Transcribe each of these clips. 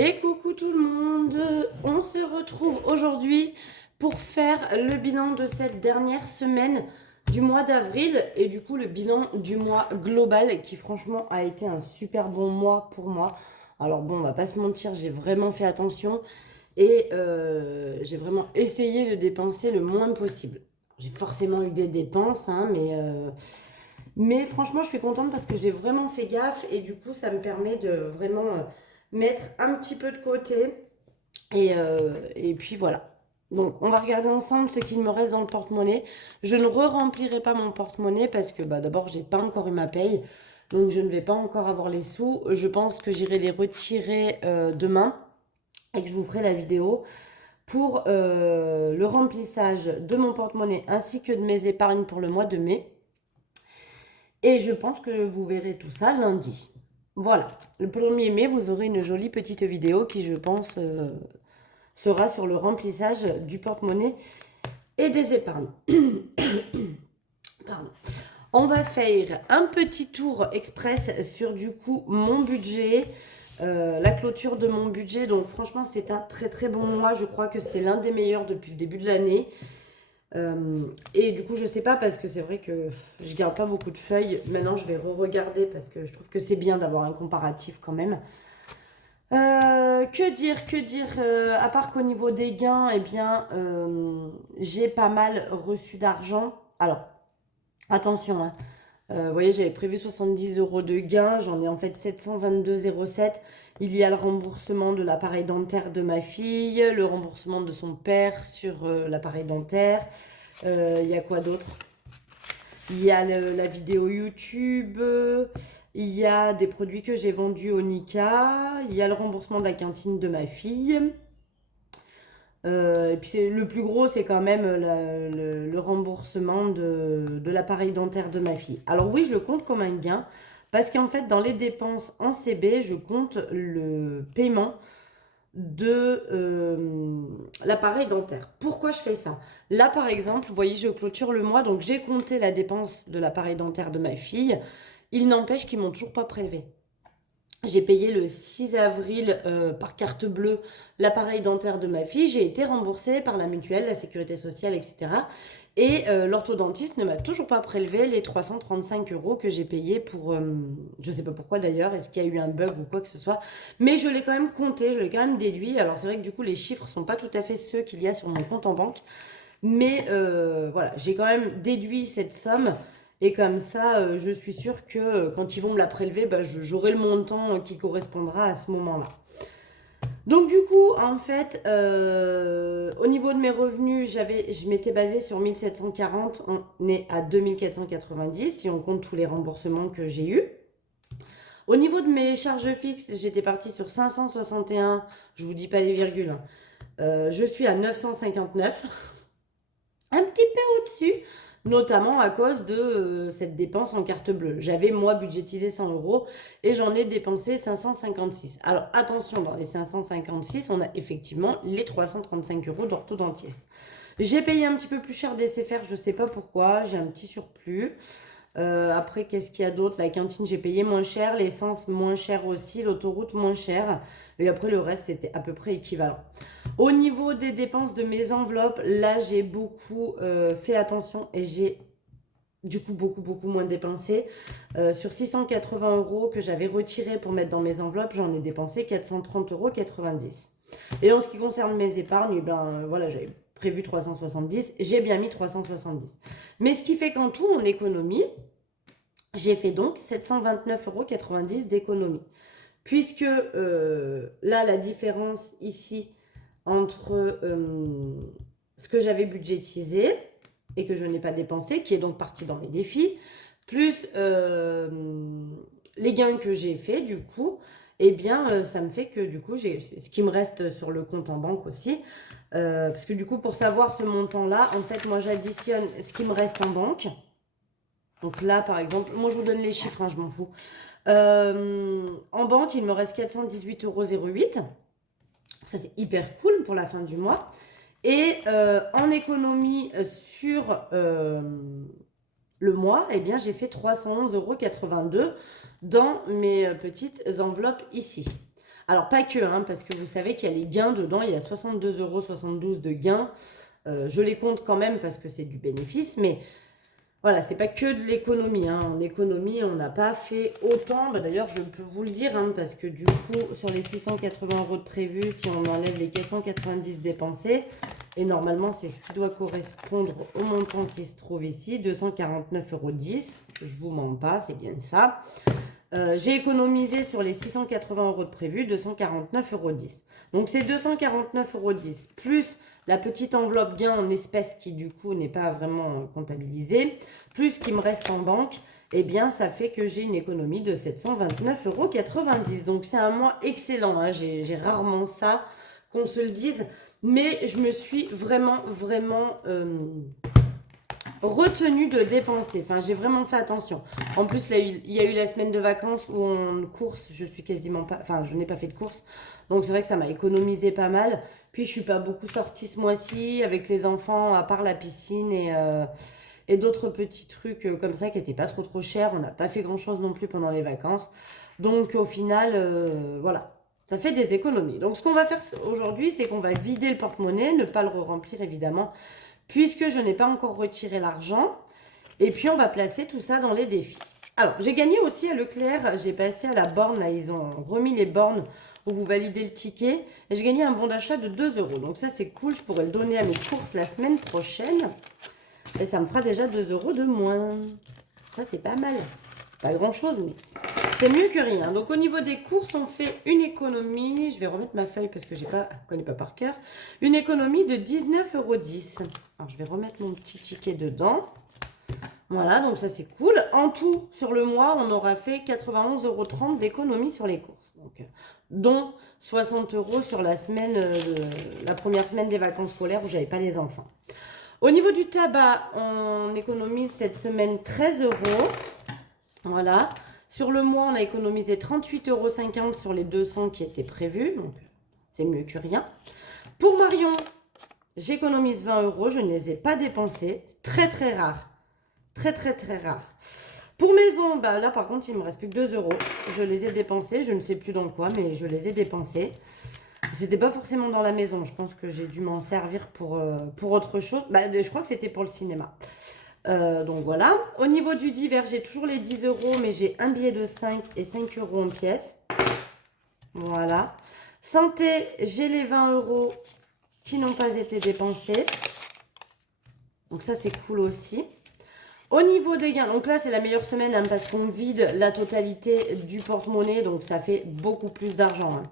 Et coucou tout le monde, on se retrouve aujourd'hui pour faire le bilan de cette dernière semaine du mois d'avril et du coup le bilan du mois global qui franchement a été un super bon mois pour moi. Alors bon, on va pas se mentir, j'ai vraiment fait attention et j'ai vraiment essayé de dépenser le moins possible. J'ai forcément eu des dépenses, hein, mais franchement, je suis contente parce que j'ai vraiment fait gaffe et du coup, ça me permet de vraiment mettre un petit peu de côté. Et puis voilà. Donc, on va regarder ensemble ce qu'il me reste dans le porte-monnaie. Je ne re-remplirai pas mon porte-monnaie parce que d'abord, j'ai pas encore eu ma paye. Donc, je ne vais pas encore avoir les sous. Je pense que j'irai les retirer demain et que je vous ferai la vidéo pour le remplissage de mon porte-monnaie ainsi que de mes épargnes pour le mois de mai. Et je pense que vous verrez tout ça lundi. Voilà, le 1er mai, vous aurez une jolie petite vidéo qui, je pense, sera sur le remplissage du porte-monnaie et des épargnes. Pardon. On va faire un petit tour express sur du coup mon budget, la clôture de mon budget. Donc franchement, c'est un très très bon mois. Je crois que c'est l'un des meilleurs depuis le début de l'année. Et du coup, je sais pas parce que c'est vrai que je garde pas beaucoup de feuilles. Maintenant, je vais re-regarder parce que je trouve que c'est bien d'avoir un comparatif quand même. Que dire à part qu'au niveau des gains, eh bien, j'ai pas mal reçu d'argent. Alors, attention, hein. Vous voyez, j'avais prévu 70 euros de gains, j'en ai en fait 722,07. Il y a le remboursement de l'appareil dentaire de ma fille, le remboursement de son père sur l'appareil dentaire. Il y a quoi d'autre? Il y a la vidéo YouTube, il y a des produits que j'ai vendus au Nika, il y a le remboursement de la cantine de ma fille. Et puis le plus gros, c'est quand même le remboursement de l'appareil dentaire de ma fille. Alors oui, je le compte comme un gain, parce qu'en fait, dans les dépenses en CB, je compte le paiement de l'appareil dentaire. Pourquoi je fais ça? Là, par exemple, vous voyez, je clôture le mois, donc j'ai compté la dépense de l'appareil dentaire de ma fille. Il n'empêche qu'ils m'ont toujours pas prélevé. J'ai payé le 6 avril par carte bleue l'appareil dentaire de ma fille. J'ai été remboursée par la mutuelle, la sécurité sociale, etc. Et l'orthodontiste ne m'a toujours pas prélevé les 335 euros que j'ai payés pour... je ne sais pas pourquoi d'ailleurs, est-ce qu'il y a eu un bug ou quoi que ce soit. Mais je l'ai quand même compté, je l'ai quand même déduit. Alors c'est vrai que du coup les chiffres ne sont pas tout à fait ceux qu'il y a sur mon compte en banque. Mais voilà, j'ai quand même déduit cette somme. Et comme ça, je suis sûre que quand ils vont me la prélever, j'aurai le montant qui correspondra à ce moment-là. Donc du coup, en fait, au niveau de mes revenus, je m'étais basée sur 1740, on est à 2490 si on compte tous les remboursements que j'ai eus. Au niveau de mes charges fixes, j'étais partie sur 561, je vous dis pas les virgules, hein. Je suis à 959, un petit peu au-dessus, notamment à cause de cette dépense en carte bleue. J'avais moi budgétisé 100 euros et j'en ai dépensé 556. Alors attention, dans les 556, on a effectivement les 335 euros d'orthodontiste. J'ai payé un petit peu plus cher des CFR, je ne sais pas pourquoi, j'ai un petit surplus. Après, qu'est-ce qu'il y a d'autre? La cantine, j'ai payé moins cher, l'essence moins cher aussi, l'autoroute moins cher. Et après, le reste, c'était à peu près équivalent. Au niveau des dépenses de mes enveloppes, là, j'ai beaucoup fait attention et j'ai du coup beaucoup moins dépensé. Sur 680 euros que j'avais retiré pour mettre dans mes enveloppes, j'en ai dépensé 430,90 euros. Et en ce qui concerne mes épargnes, eh ben, voilà, j'avais prévu 370, j'ai bien mis 370. Mais ce qui fait qu'en tout, en économie, j'ai fait donc 729,90 euros d'économie. Puisque là, la différence ici entre ce que j'avais budgétisé et que je n'ai pas dépensé, qui est donc parti dans mes défis, plus les gains que j'ai fait, du coup, eh bien, ça me fait que du coup, j'ai ce qui me reste sur le compte en banque aussi. Parce que du coup, pour savoir ce montant-là, en fait, moi, j'additionne ce qui me reste en banque. Donc là, par exemple, moi, je vous donne les chiffres, hein, je m'en fous. En banque, il me reste 418,08 €. Ça, c'est hyper cool pour la fin du mois. Et en économie sur le mois, eh bien, j'ai fait 311,82 € dans mes petites enveloppes ici. Alors, pas que, hein, parce que vous savez qu'il y a les gains dedans. Il y a 62,72 € de gains. Je les compte quand même parce que c'est du bénéfice. Mais voilà, c'est pas que de l'économie, hein. En économie, on n'a pas fait autant. Bah, d'ailleurs, je peux vous le dire, hein, parce que du coup, sur les 680 € de prévus, si on enlève les 490 dépensés, et normalement, c'est ce qui doit correspondre au montant qui se trouve ici, 249,10 €. Je vous mens pas, c'est bien ça. J'ai économisé sur les 680 € de prévu 249,10 €. Donc c'est 249,10 € plus la petite enveloppe gain en espèces qui du coup n'est pas vraiment comptabilisée, plus ce qui me reste en banque, eh bien ça fait que j'ai une économie de 729,90 €. Donc c'est un mois excellent, hein. J'ai rarement ça, qu'on se le dise, mais je me suis vraiment retenu de dépenser. Enfin, j'ai vraiment fait attention. En plus, là, il y a eu la semaine de vacances où en course, je suis quasiment pas... Enfin, je n'ai pas fait de course. Donc, c'est vrai que ça m'a économisé pas mal. Puis, je suis pas beaucoup sortie ce mois-ci avec les enfants, à part la piscine et d'autres petits trucs comme ça qui n'étaient pas trop chers. On n'a pas fait grand-chose non plus pendant les vacances. Donc, au final, voilà. Ça fait des économies. Donc, ce qu'on va faire aujourd'hui, c'est qu'on va vider le porte-monnaie, ne pas le remplir évidemment, puisque je n'ai pas encore retiré l'argent. Et puis, on va placer tout ça dans les défis. Alors, j'ai gagné aussi à Leclerc. J'ai passé à la borne. Là, ils ont remis les bornes où vous validez le ticket. Et j'ai gagné un bon d'achat de 2 €. Donc, ça, c'est cool. Je pourrais le donner à mes courses la semaine prochaine. Et ça me fera déjà 2 € de moins. Ça, c'est pas mal. Pas grand-chose, mais c'est mieux que rien. Donc, au niveau des courses, on fait une économie. Je vais remettre ma feuille parce que je ne connais pas par cœur. Une économie de 19,10 €. Alors, je vais remettre mon petit ticket dedans. Voilà, donc ça, c'est cool. En tout, sur le mois, on aura fait 91,30 € d'économie sur les courses. Donc, dont 60 € sur la semaine, la première semaine des vacances scolaires où j'avais pas les enfants. Au niveau du tabac, on économise cette semaine 13 €. Voilà. Sur le mois, on a économisé 38,50 € sur les 200 qui étaient prévus. Donc, c'est mieux que rien. Pour Marion, j'économise 20 €. Je ne les ai pas dépensés. C'est très rare. Très rare. Pour Maison, bah là, par contre, il me reste plus que 2 €. Je les ai dépensés. Je ne sais plus dans quoi, mais je les ai dépensés. C'était pas forcément dans la maison. Je pense que j'ai dû m'en servir pour autre chose. Bah, je crois que c'était pour le cinéma. Donc voilà. Au niveau du divers, j'ai toujours les 10 €, mais j'ai un billet de 5 et 5 € en pièces. Voilà. Santé, j'ai les 20 € qui n'ont pas été dépensés. Donc ça, c'est cool aussi. Au niveau des gains, donc là, c'est la meilleure semaine hein, parce qu'on vide la totalité du porte-monnaie. Donc ça fait beaucoup plus d'argent. Hein.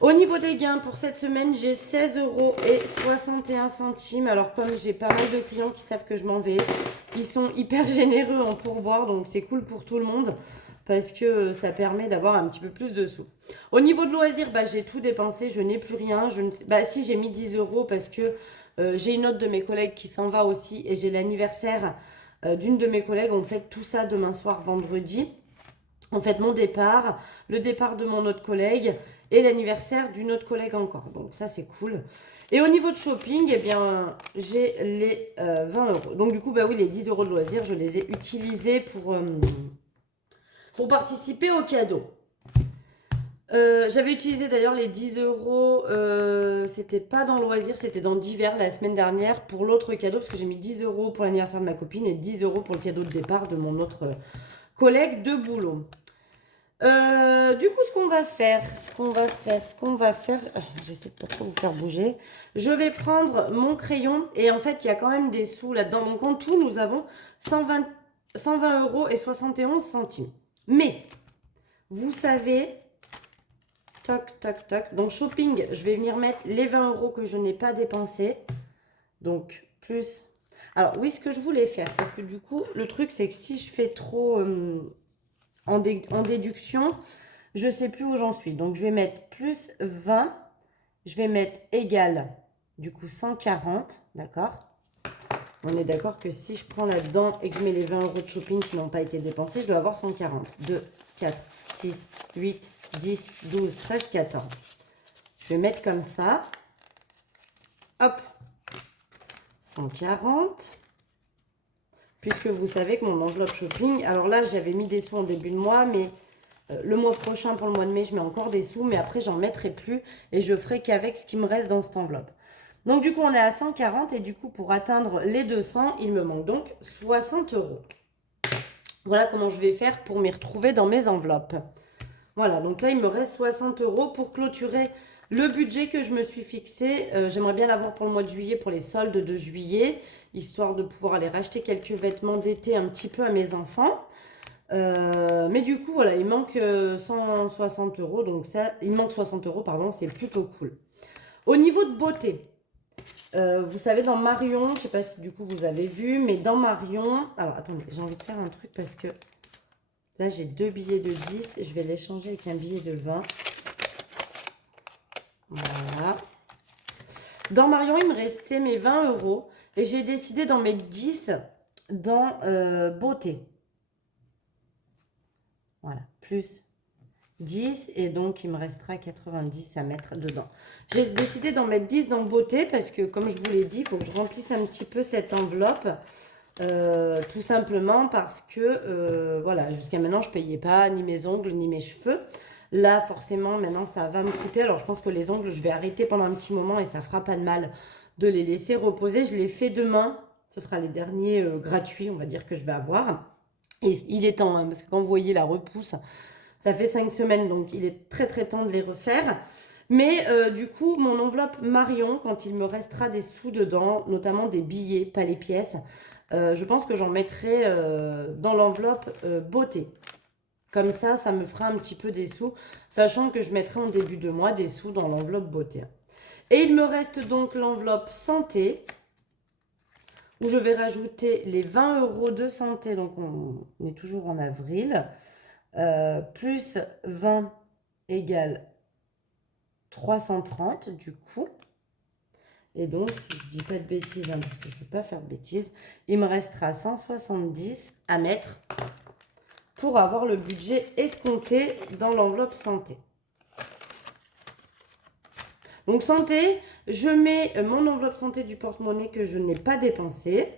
Au niveau des gains, pour cette semaine, j'ai 16,61 €. Alors, comme j'ai pas mal de clients qui savent que je m'en vais, ils sont hyper généreux en pourboire. Donc, c'est cool pour tout le monde parce que ça permet d'avoir un petit peu plus de sous. Au niveau de loisirs, bah, j'ai tout dépensé. Je n'ai plus rien. Bah, si, j'ai mis 10 € parce que j'ai une autre de mes collègues qui s'en va aussi. Et j'ai l'anniversaire d'une de mes collègues. On fait tout ça demain soir, vendredi. En fait, mon départ, le départ de mon autre collègue et l'anniversaire d'une autre collègue encore. Donc ça, c'est cool. Et au niveau de shopping, eh bien, j'ai les 20 €. Donc du coup, bah oui, les 10 € de loisirs, je les ai utilisés pour participer au cadeau. J'avais utilisé d'ailleurs les 10 €, c'était pas dans loisirs, c'était dans divers la semaine dernière pour l'autre cadeau, parce que j'ai mis 10 € pour l'anniversaire de ma copine et 10 € pour le cadeau de départ de mon autre collègue de boulot. Du coup, ce qu'on va faire, j'essaie de pas trop vous faire bouger. Je vais prendre mon crayon et en fait, il y a quand même des sous là-dedans. Donc, en tout, nous avons 120 € et 71 centimes. Mais, vous savez, toc. Dans shopping, je vais venir mettre les 20 € que je n'ai pas dépensés. Donc, plus. Alors, oui, ce que je voulais faire, parce que du coup, le truc, c'est que si je fais trop... en déduction, je ne sais plus où j'en suis. Donc, je vais mettre plus 20. Je vais mettre égal, du coup, 140. D'accord? On est d'accord que si je prends là-dedans et que je mets les 20 € de shopping qui n'ont pas été dépensés, je dois avoir 140. 2, 4, 6, 8, 10, 12, 13, 14. Je vais mettre comme ça. Hop. 140. Puisque vous savez que mon enveloppe shopping... Alors là, j'avais mis des sous en début de mois, mais Le mois prochain, pour le mois de mai, je mets encore des sous, mais après, j'en mettrai plus et je ferai qu'avec ce qui me reste dans cette enveloppe. Donc, du coup, on est à 140 et du coup, pour atteindre les 200, il me manque donc 60 euros. Voilà comment je vais faire pour m'y retrouver dans mes enveloppes. Voilà, donc là, il me reste 60 euros pour clôturer le budget que je me suis fixé. J'aimerais bien l'avoir pour le mois de juillet, pour les soldes de juillet, histoire de pouvoir aller racheter quelques vêtements d'été un petit peu à mes enfants. Mais du coup, voilà, il manque 160 euros, donc ça, il manque 60 euros, pardon, c'est plutôt cool. Au niveau de beauté, vous savez, dans Marion, je ne sais pas si du coup vous avez vu, mais dans Marion, alors attendez, j'ai envie de faire un truc parce que là, j'ai 2 billets de 10. Je vais l'échanger avec un billet de 20. Voilà. Dans Marion, il me restait mes 20 euros. Et j'ai décidé d'en mettre 10 dans beauté. Voilà. Plus 10. Et donc, il me restera 90 à mettre dedans. J'ai décidé d'en mettre 10 dans beauté parce que, comme je vous l'ai dit, il faut que je remplisse un petit peu cette enveloppe. Tout simplement parce que voilà, jusqu'à maintenant je payais pas ni mes ongles ni mes cheveux. Là forcément maintenant ça va me coûter. Alors je pense que les ongles je vais arrêter pendant un petit moment et ça fera pas de mal de les laisser reposer. Je les fais demain, ce sera les derniers gratuits on va dire que je vais avoir. Et il est temps hein, parce que quand vous voyez la repousse, ça fait 5 semaines donc il est très très temps de les refaire. Mais du coup, mon enveloppe Marion, quand il me restera des sous dedans, notamment des billets, pas les pièces, je pense que j'en mettrai dans l'enveloppe beauté. Comme ça me fera un petit peu des sous, sachant que je mettrai en début de mois des sous dans l'enveloppe beauté. Et il me reste donc l'enveloppe santé, où je vais rajouter les 20 euros de santé, donc on est toujours en avril, plus 20 égale 330 du coup. Et donc, si je dis pas de bêtises, hein, parce que je ne veux pas faire de bêtises, il me restera 170 à mettre pour avoir le budget escompté dans l'enveloppe santé. Donc santé, je mets mon enveloppe santé du porte-monnaie que je n'ai pas dépensé,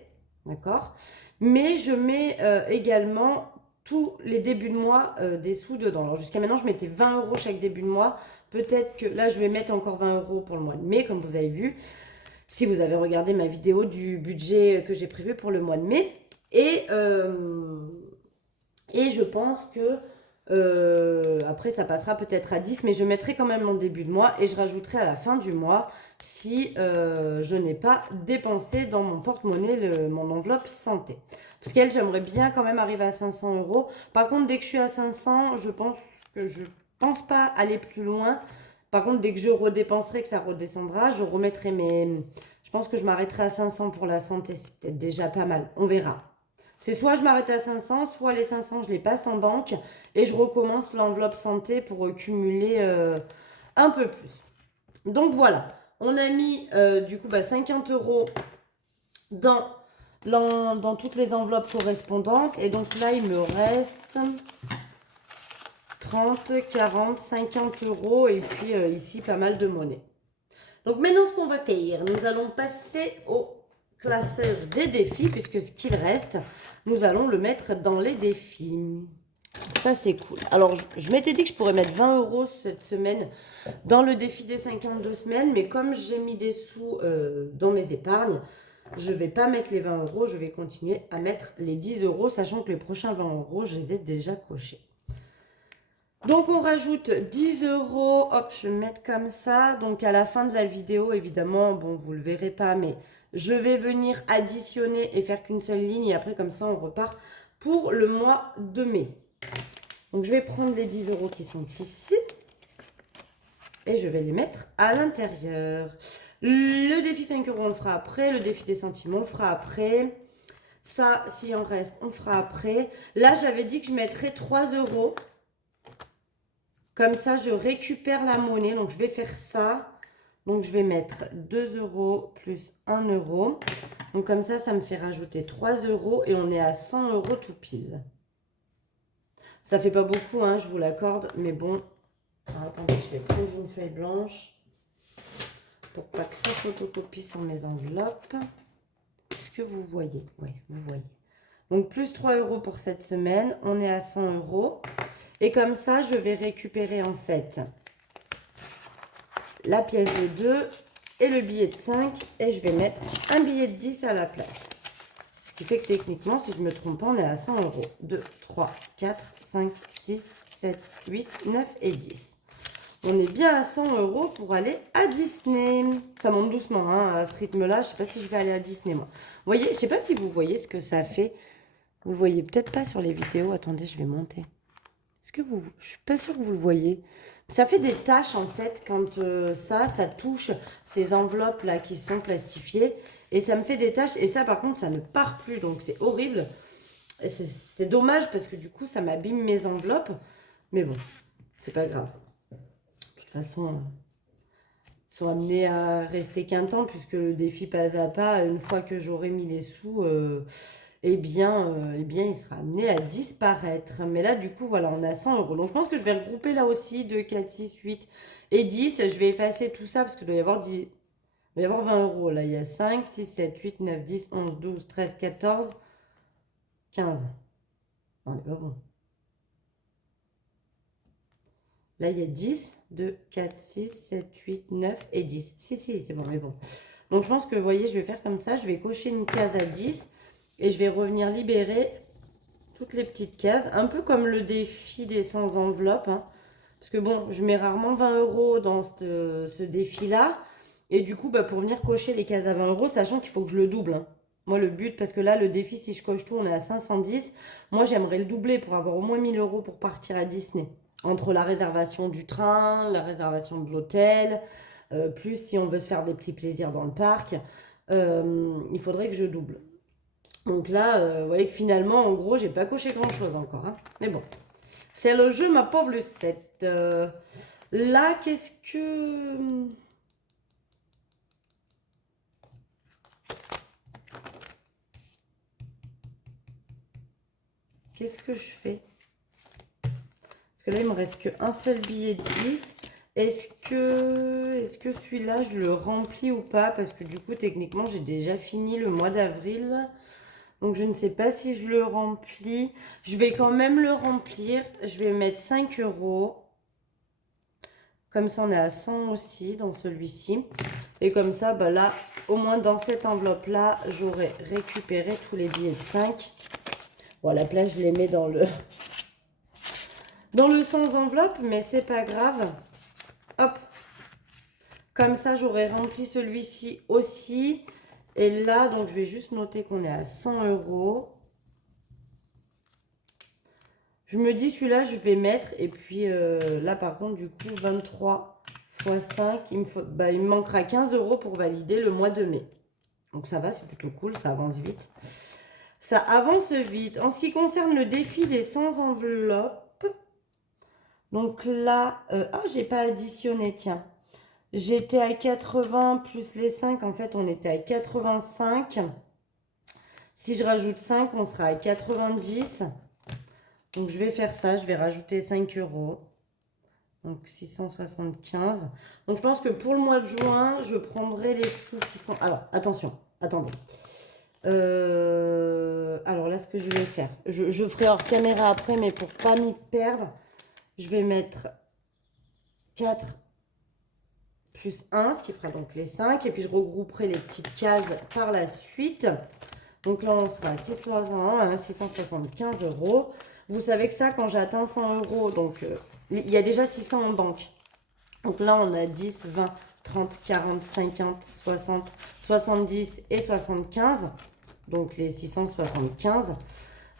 d'accord? Mais je mets également tous les débuts de mois des sous dedans. Alors jusqu'à maintenant, je mettais 20 euros chaque début de mois. Peut-être que là, je vais mettre encore 20 euros pour le mois de mai, comme vous avez vu. Si vous avez regardé ma vidéo du budget que j'ai prévu pour le mois de mai. Et je pense que après ça passera peut-être à 10, mais je mettrai quand même en début de mois et je rajouterai à la fin du mois si je n'ai pas dépensé dans mon porte-monnaie mon enveloppe santé. Parce qu'elle, j'aimerais bien quand même arriver à 500 euros. Par contre, dès que je suis à 500, je pense pas aller plus loin. Par contre, dès que je redépenserai, que ça redescendra, je remettrai mes... Je pense que je m'arrêterai à 500 pour la santé. C'est peut-être déjà pas mal. On verra. C'est soit je m'arrête à 500, soit les 500, je les passe en banque et je recommence l'enveloppe santé pour cumuler un peu plus. Donc voilà, on a mis du coup 50 euros dans toutes les enveloppes correspondantes. Et donc là, il me reste 30, 40, 50 euros et puis ici, pas mal de monnaie. Donc maintenant, ce qu'on va faire, nous allons passer au classeur des défis, puisque ce qu'il reste, nous allons le mettre dans les défis. Ça, c'est cool. Alors, je m'étais dit que je pourrais mettre 20 euros cette semaine dans le défi des 52 semaines, mais comme j'ai mis des sous dans mes épargnes, je ne vais pas mettre les 20 euros, je vais continuer à mettre les 10 euros, sachant que les prochains 20 euros, je les ai déjà cochés. Donc on rajoute 10 euros, hop, je vais me mettre comme ça. Donc à la fin de la vidéo, évidemment, bon, vous le verrez pas, mais je vais venir additionner et faire qu'une seule ligne. Et après, comme ça, on repart pour le mois de mai. Donc je vais prendre les 10 euros qui sont ici. Et je vais les mettre à l'intérieur. Le défi 5 euros, on le fera après. Le défi des centimes, on le fera après. Ça, s'il en reste, on le fera après. Là, j'avais dit que je mettrais 3 euros. Comme ça, je récupère la monnaie. Donc, je vais faire ça. Donc, je vais mettre 2 euros plus 1 euro. Donc, comme ça me fait rajouter 3 euros. Et on est à 100 euros tout pile. Ça fait pas beaucoup, hein, je vous l'accorde. Mais bon. Alors, attendez, je vais prendre une feuille blanche. Pour pas que ça photocopie sur mes enveloppes. Est-ce que vous voyez? Oui, vous voyez. Donc, plus 3 euros pour cette semaine. On est à 100 euros. Et comme ça, je vais récupérer en fait la pièce de 2 et le billet de 5. Et je vais mettre un billet de 10 à la place. Ce qui fait que techniquement, si je ne me trompe pas, on est à 100 euros. 2, 3, 4, 5, 6, 7, 8, 9 et 10. On est bien à 100 euros pour aller à Disney. Ça monte doucement, hein, à ce rythme-là. Je ne sais pas si je vais aller à Disney, moi. Vous voyez, je ne sais pas si vous voyez ce que ça fait. Vous le voyez peut-être pas sur les vidéos. Attendez, je vais monter. Est-ce que vous... Je suis pas sûre que vous le voyez. Ça fait des taches, en fait, quand ça touche ces enveloppes-là qui sont plastifiées. Et ça me fait des taches. Et ça, par contre, ça ne part plus. Donc, c'est horrible. C'est dommage parce que, du coup, ça m'abîme mes enveloppes. Mais bon, c'est pas grave. De toute façon, ils sont amenés à rester qu'un temps puisque le défi pas à pas, une fois que j'aurai mis les sous, eh bien, il sera amené à disparaître. Mais là, du coup, voilà, on a 100 euros. Donc, je pense que je vais regrouper là aussi 2, 4, 6, 8 et 10. Je vais effacer tout ça parce qu'il doit y avoir 10, il doit y avoir 20 euros. Là, il y a 5, 6, 7, 8, 9, 10, 11, 12, 13, 14, 15. Non, on n'est pas bon. Là, il y a 10, 2, 4, 6, 7, 8, 9 et 10. Si, c'est bon, mais bon. Donc, je pense que, vous voyez, je vais faire comme ça. Je vais cocher une case à 10 et je vais revenir libérer toutes les petites cases. Un peu comme le défi des 100 enveloppes. Hein. Parce que, bon, je mets rarement 20 euros dans ce défi-là. Et du coup, bah, pour venir cocher les cases à 20 euros, sachant qu'il faut que je le double. Hein. Moi, le but, parce que là, le défi, si je coche tout, on est à 510. Moi, j'aimerais le doubler pour avoir au moins 1000 euros pour partir à Disney. Entre la réservation du train, la réservation de l'hôtel, plus si on veut se faire des petits plaisirs dans le parc, il faudrait que je double. Donc là, vous voyez que finalement, en gros, j'ai pas coché grand-chose encore. Hein. Mais bon, c'est le jeu, ma pauvre Lucette. Là, qu'est-ce que... Qu'est-ce que je fais? Parce que là, il me reste qu'un seul billet de 10. Est-ce que celui-là, je le remplis ou pas? Parce que du coup, techniquement, j'ai déjà fini le mois d'avril. Donc, je ne sais pas si je le remplis. Je vais quand même le remplir. Je vais mettre 5 euros. Comme ça, on est à 100 aussi dans celui-ci. Et comme ça, bah là, au moins dans cette enveloppe-là, j'aurai récupéré tous les billets de 5. Bon, à la place, je les mets dans le sans enveloppe, mais c'est pas grave. Hop. Comme ça, j'aurai rempli celui-ci aussi. Et là, donc, je vais juste noter qu'on est à 100 euros. Je me dis, celui-là, je vais mettre. Et puis, là, par contre, du coup, 23 x 5, il me manquera 15 euros pour valider le mois de mai. Donc, ça va, c'est plutôt cool. Ça avance vite. Ça avance vite. En ce qui concerne le défi des 100 enveloppes, donc là, j'ai pas additionné, tiens. J'étais à 80 plus les 5, en fait, on était à 85. Si je rajoute 5, on sera à 90. Donc, je vais faire ça. Je vais rajouter 5 euros. Donc, 675. Donc, je pense que pour le mois de juin, je prendrai les sous qui sont... Alors, attention, attendez. Alors là, ce que je vais faire, je ferai hors caméra après, mais pour pas m'y perdre, je vais mettre 4 plus 1, ce qui fera donc les 5. Et puis, je regrouperai les petites cases par la suite. Donc là, on sera à 675 euros. Vous savez que ça, quand j'atteins 100 euros, donc il y a déjà 600 en banque. Donc là, on a 10, 20, 30, 40, 50, 60, 70 et 75. Donc les 675.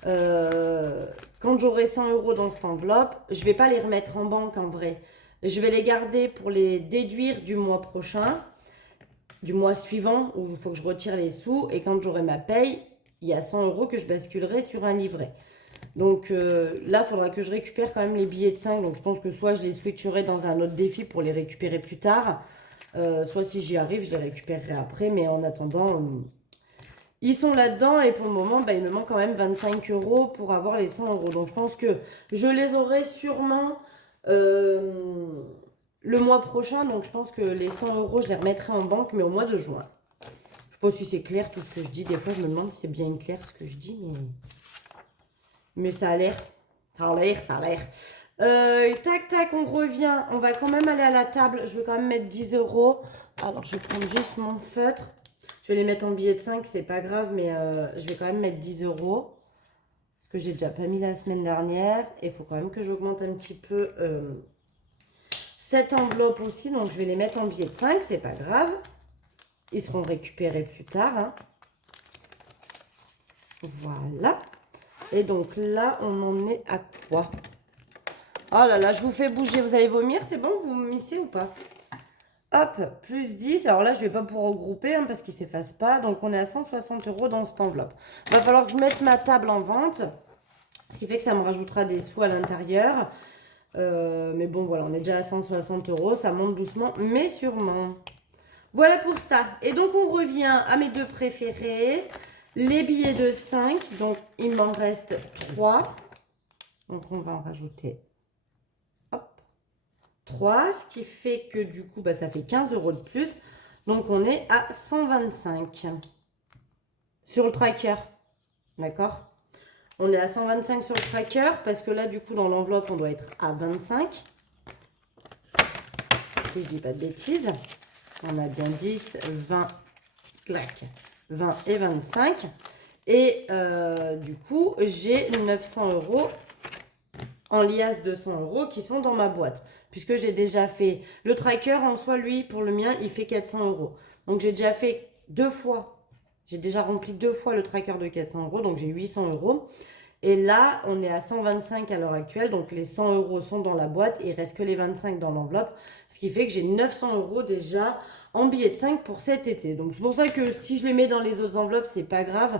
Quand j'aurai 100 euros dans cette enveloppe, je ne vais pas les remettre en banque en vrai. Je vais les garder pour les déduire du mois prochain, du mois suivant où il faut que je retire les sous. Et quand j'aurai ma paye, il y a 100 euros que je basculerai sur un livret. Donc là, il faudra que je récupère quand même les billets de 5. Donc je pense que soit je les switcherai dans un autre défi pour les récupérer plus tard. Soit si j'y arrive, je les récupérerai après. Mais en attendant, ils sont là-dedans. Et pour le moment, il me manque quand même 25 euros pour avoir les 100 euros. Donc je pense que je les aurai sûrement le mois prochain. Donc je pense que les 100 euros, je les remettrai en banque, mais au mois de juin. Je sais pas si c'est clair tout ce que je dis. Des fois, je me demande si c'est bien clair ce que je dis, mais ça a l'air. Ça a l'air. Tac, tac, on revient. On va quand même aller à la table. Je vais quand même mettre 10 euros. Alors, je vais prendre juste mon feutre. Je vais les mettre en billets de 5, c'est pas grave, mais je vais quand même mettre 10 euros. Parce que j'ai déjà pas mis la semaine dernière. Et il faut quand même que j'augmente un petit peu cette enveloppe aussi. Donc, je vais les mettre en billets de 5, c'est pas grave. Ils seront récupérés plus tard. Hein. Voilà. Et donc là, on en est à quoi? Oh là là, je vous fais bouger. Vous allez vomir, c'est bon? Vous vomissez ou pas? Hop, plus 10. Alors là, je ne vais pas pouvoir regrouper hein, parce qu'il ne s'efface pas. Donc, on est à 160 euros dans cette enveloppe. Il va falloir que je mette ma table en vente. Ce qui fait que ça me rajoutera des sous à l'intérieur. Mais bon, voilà, on est déjà à 160 euros. Ça monte doucement, mais sûrement. Voilà pour ça. Et donc, on revient à mes deux préférés. Les billets de 5. Donc, il m'en reste 3. Donc, on va en rajouter 3, ce qui fait que du coup, bah, ça fait 15 euros de plus. Donc, on est à 125 sur le tracker. D'accord? On est à 125 sur le tracker parce que là, du coup, dans l'enveloppe, on doit être à 25. Si je dis pas de bêtises. On a bien 10, 20, clac, 20 et 25. Et du coup, j'ai 900 euros en liasse de 100 euros qui sont dans ma boîte. Puisque j'ai déjà fait le tracker en soi, lui, pour le mien, il fait 400 euros. Donc, j'ai déjà fait 2 fois. J'ai déjà rempli 2 fois le tracker de 400 euros. Donc, j'ai 800 euros. Et là, on est à 125 à l'heure actuelle. Donc, les 100 euros sont dans la boîte. Et il reste que les 25 dans l'enveloppe. Ce qui fait que j'ai 900 euros déjà en billets de 5 pour cet été. Donc, c'est pour ça que si je les mets dans les autres enveloppes, c'est pas grave.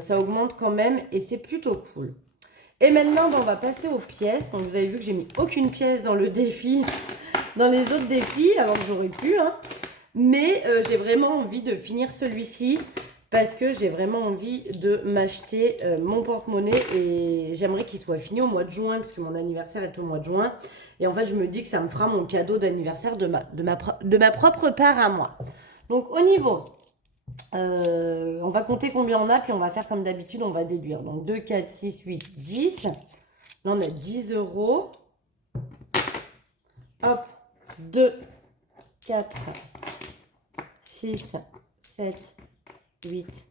Ça augmente quand même. Et c'est plutôt cool. Et maintenant, on va passer aux pièces. Donc, vous avez vu que j'ai mis aucune pièce dans le défi, dans les autres défis, alors que j'aurais pu. Hein. Mais j'ai vraiment envie de finir celui-ci parce que j'ai vraiment envie de m'acheter mon porte-monnaie et j'aimerais qu'il soit fini au mois de juin parce que mon anniversaire est au mois de juin. Et en fait, je me dis que ça me fera mon cadeau d'anniversaire de ma propre part à moi. Donc, au niveau... on va compter combien on a, puis on va faire comme d'habitude, on va déduire. Donc 2, 4, 6, 8, 10. Là, on a 10 euros. Hop, 2, 4, 6, 7, 8,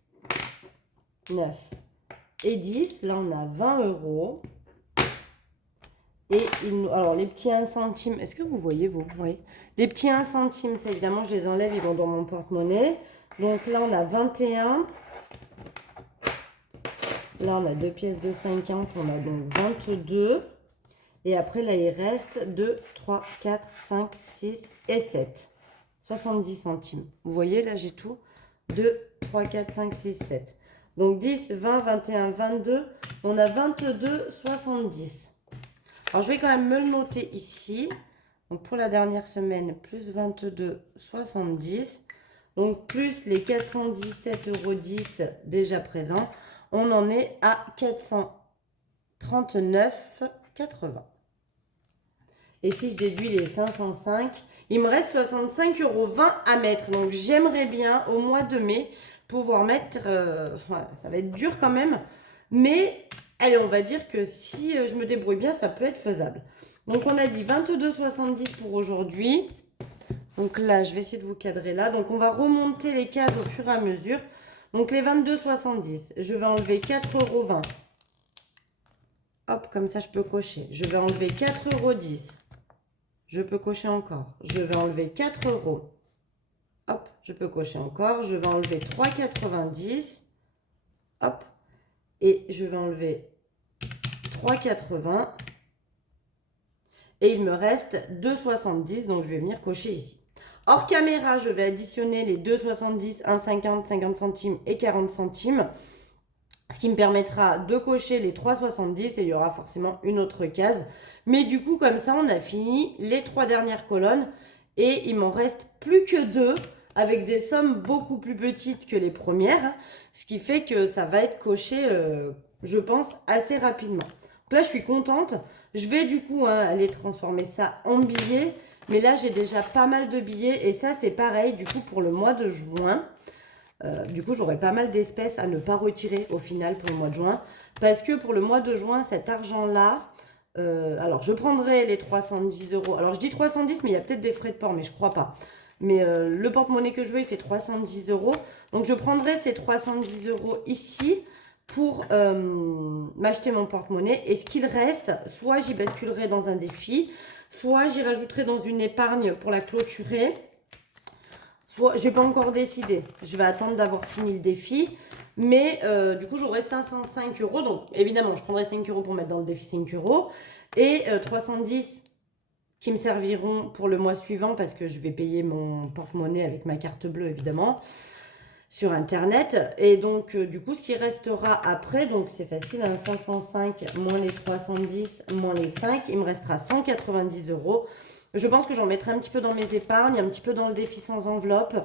9 et 10. Là, on a 20 euros. Et alors, les petits 1 centime, est-ce que vous voyez, vous? Oui. Les petits 1 centime, ça évidemment, je les enlève, ils vont dans mon porte-monnaie. Donc là, on a 21. Là, on a 2 pièces de 50. On a donc 22. Et après, là, il reste 2, 3, 4, 5, 6 et 7. 70 centimes. Vous voyez, là, j'ai tout. 2, 3, 4, 5, 6, 7. Donc 10, 20, 21, 22. On a 22, 70. Alors, je vais quand même me le noter ici. Donc, pour la dernière semaine, plus 22, 70. Donc, plus les 417,10 euros déjà présents, on en est à 439,80. Et si je déduis les 505, il me reste 65,20 euros à mettre. Donc, j'aimerais bien, au mois de mai, pouvoir mettre... voilà, ça va être dur quand même. Mais, allez, on va dire que si je me débrouille bien, ça peut être faisable. Donc, on a dit 22,70 pour aujourd'hui. Donc là, je vais essayer de vous cadrer là. Donc, on va remonter les cases au fur et à mesure. Donc, les 22,70. Je vais enlever 4,20 euros. Hop, comme ça, je peux cocher. Je vais enlever 4,10 euros. Je peux cocher encore. Je vais enlever 4 euros. Hop, je peux cocher encore. Je vais enlever 3,90. Hop. Et je vais enlever 3,80. Et il me reste 2,70. Donc, je vais venir cocher ici. Hors caméra, je vais additionner les 2,70, 1,50, 50 centimes et 40 centimes. Ce qui me permettra de cocher les 3,70 et il y aura forcément une autre case. Mais du coup, comme ça, on a fini les 3 dernières colonnes. Et il m'en reste plus que 2 avec des sommes beaucoup plus petites que les premières. Ce qui fait que ça va être coché, je pense, assez rapidement. Donc là, je suis contente. Je vais du coup aller transformer ça en billets. Mais là, j'ai déjà pas mal de billets. Et ça, c'est pareil, du coup, pour le mois de juin. Du coup, j'aurai pas mal d'espèces à ne pas retirer au final pour le mois de juin. Parce que pour le mois de juin, cet argent-là, Alors, je prendrai les 310 euros. Alors, je dis 310, mais il y a peut-être des frais de port, mais je crois pas. Mais le porte-monnaie que je veux, il fait 310 euros. Donc, je prendrai ces 310 euros ici pour m'acheter mon porte-monnaie. Et ce qu'il reste, soit j'y basculerai dans un défi, soit j'y rajouterai dans une épargne pour la clôturer. Soit, j'ai pas encore décidé. Je vais attendre d'avoir fini le défi. Mais du coup, j'aurai 505 euros. Donc, évidemment, je prendrai 5 euros pour mettre dans le défi 5 euros. Et 310 qui me serviront pour le mois suivant parce que je vais payer mon porte-monnaie avec ma carte bleue, évidemment, sur Internet. Et donc, du coup, ce qui restera après, donc c'est facile, hein, 505 moins les 310 moins les 5, il me restera 190 euros. Je pense que j'en mettrai un petit peu dans mes épargnes, un petit peu dans le défi sans enveloppe.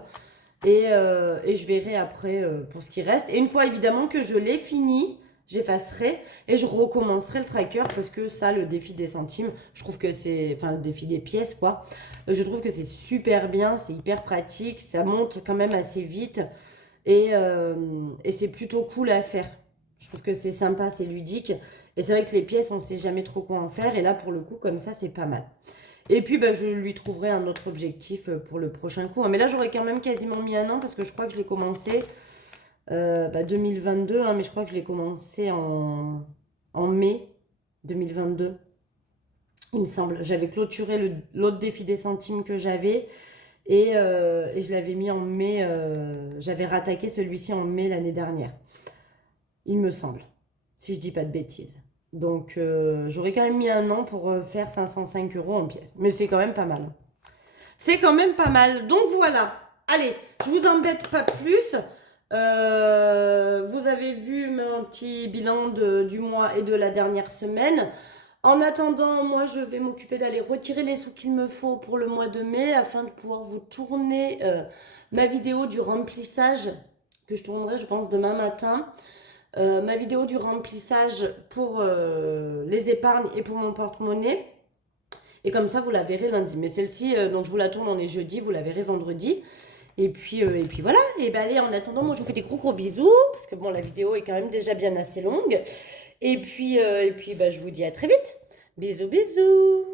Et je verrai après pour ce qui reste. Et une fois évidemment que je l'ai fini, j'effacerai et je recommencerai le tracker parce que ça, le défi des centimes, je trouve que c'est... Enfin, le défi des pièces, quoi. Je trouve que c'est super bien, c'est hyper pratique, ça monte quand même assez vite et c'est plutôt cool à faire. Je trouve que c'est sympa, c'est ludique. Et c'est vrai que les pièces, on ne sait jamais trop quoi en faire. Et là, pour le coup, comme ça, c'est pas mal. Et puis, bah, je lui trouverai un autre objectif pour le prochain coup. Mais là, j'aurais quand même quasiment mis un an parce que je crois que je l'ai commencé 2022. Hein, mais je crois que je l'ai commencé en mai 2022. Il me semble. J'avais clôturé l'autre défi des centimes que j'avais. Et je l'avais mis en mai. J'avais rattaqué celui-ci en mai l'année dernière. Il me semble. Si je dis pas de bêtises. Donc, j'aurais quand même mis un an pour faire 505 euros en pièces. Mais c'est quand même pas mal. C'est quand même pas mal. Donc, voilà. Allez, je vous embête pas plus. Vous avez vu mon petit bilan du mois et de la dernière semaine. En attendant, moi, je vais m'occuper d'aller retirer les sous qu'il me faut pour le mois de mai afin de pouvoir vous tourner ma vidéo du remplissage que je tournerai, je pense, demain matin. Ma vidéo du remplissage pour les épargnes et pour mon porte-monnaie. Et comme ça, vous la verrez lundi. Mais celle-ci, donc je vous la tourne, on est jeudi, vous la verrez vendredi. Et puis voilà. Et ben allez, en attendant, moi je vous fais des gros gros bisous. Parce que bon, la vidéo est quand même déjà bien assez longue. Et puis bah, je vous dis à très vite. Bisous, bisous.